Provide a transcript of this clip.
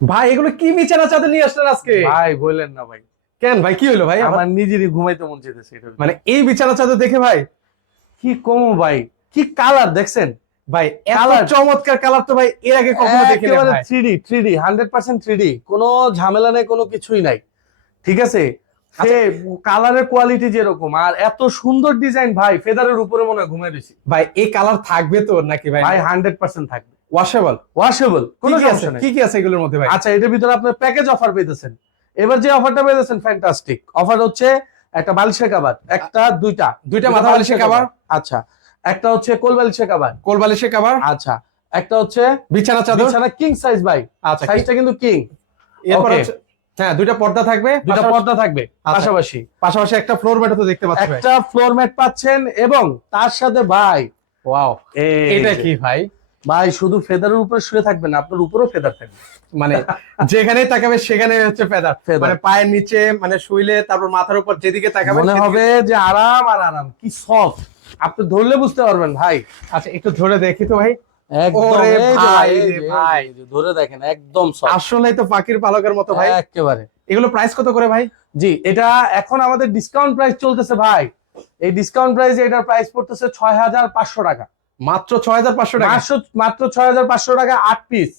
ভাই এগুলো কি বিছানা চাদর নিয়ে আসলেন আজকে? ভাই বললেন না ভাই, কেন ভাই, কি হলো ভাই? আমার নিজেরই ঘুমাইতে মন চাইতেছে এটা। মানে এই বিছানা চাদর দেখে ভাই, কি কম ভাই, কি কালার দেখছেন ভাই এত Colour। চমৎকার কালার তো ভাই এর আগে কখনো দেখি না একেবারে ভাই। 3D 100% 3D, কোনো ঝামেলা নেই, কোনো কিছুই নাই, ঠিক আছে। আচ্ছা। কালারের কোয়ালিটি যেরকম আর এত সুন্দর ডিজাইন ভাই, ফেদারের উপরে মনে হয় ঘুমিয়ে দিছি ভাই এই কালার থাকবে তো নাকি ভাই? ভাই, 100% থাকবে, ওয়াশেবল? ওয়াশেবল, কোনো সমস্যা নেই। কি কি আছে এগুলোর মধ্যে ভাই? আচ্ছা, এটার ভিতরে আপনার প্যাকেজ অফার পেতেছেন। এবার যে অফারটা পেতেছেন ফ্যান্টাস্টিক অফার হচ্ছে, একটা বালিশের কভার, একটা দুইটা মাথা বালিশের কভার। আচ্ছা, একটা হচ্ছে কোল বালিশের কভার। কোল বালিশের কভার। আচ্ছা, একটা হচ্ছে বিছানা চাদর। বিছানা কিং সাইজ ভাই, আচ্ছা, সাইজটা কিন্তু কিং। এরপর Okay। হচ্ছে হ্যাঁ দুইটা পর্দা থাকবে, দুইটা পর্দা থাকবে আচ্ছা। পাশাপাশি। পাশাপাশি একটা ফ্লোর ম্যাটও তো দেখতে পাচ্ছি ভাই। একটা ফ্লোর ম্যাট পাচ্ছেন এবং তার সাথে ভাই, ওয়াও, এটা কি ভাই? ভাই শুধু ফেদারের উপরে শুয়ে থাকবেন না, আপনার উপরেও ফেদার থাকবে। মানে যেখানেই তাকাবে সেখানে হচ্ছে ফেদার। Feather। মানে পায়ের নিচে মানে শুইলে তারপর মাথার উপর যেদিকে তাকাবে মনে হবে যে আরাম আর আরাম, কি সফট, আপনি ধরলে বুঝতে পারবেন ভাই। আচ্ছা একটু ধরে দেখি তো ভাই। একদম, ওরে এই যে ভাই এই রে যে, ভাই। এই যে ধরে দেখেন একদম সফট আসলেই তো পাখির পালকের মতো ভাই। একেবারে। এগুলো প্রাইস কত করে ভাই? জি, এটা এখন আমাদের ডিসকাউন্ট প্রাইস চলতেছে ভাই। এই ডিসকাউন্ট প্রাইসে এটার প্রাইস পড়তেছে 6500 টাকা। মাত্র 6500 টাকা? মাত্র 6500 টাকা 8 পিস।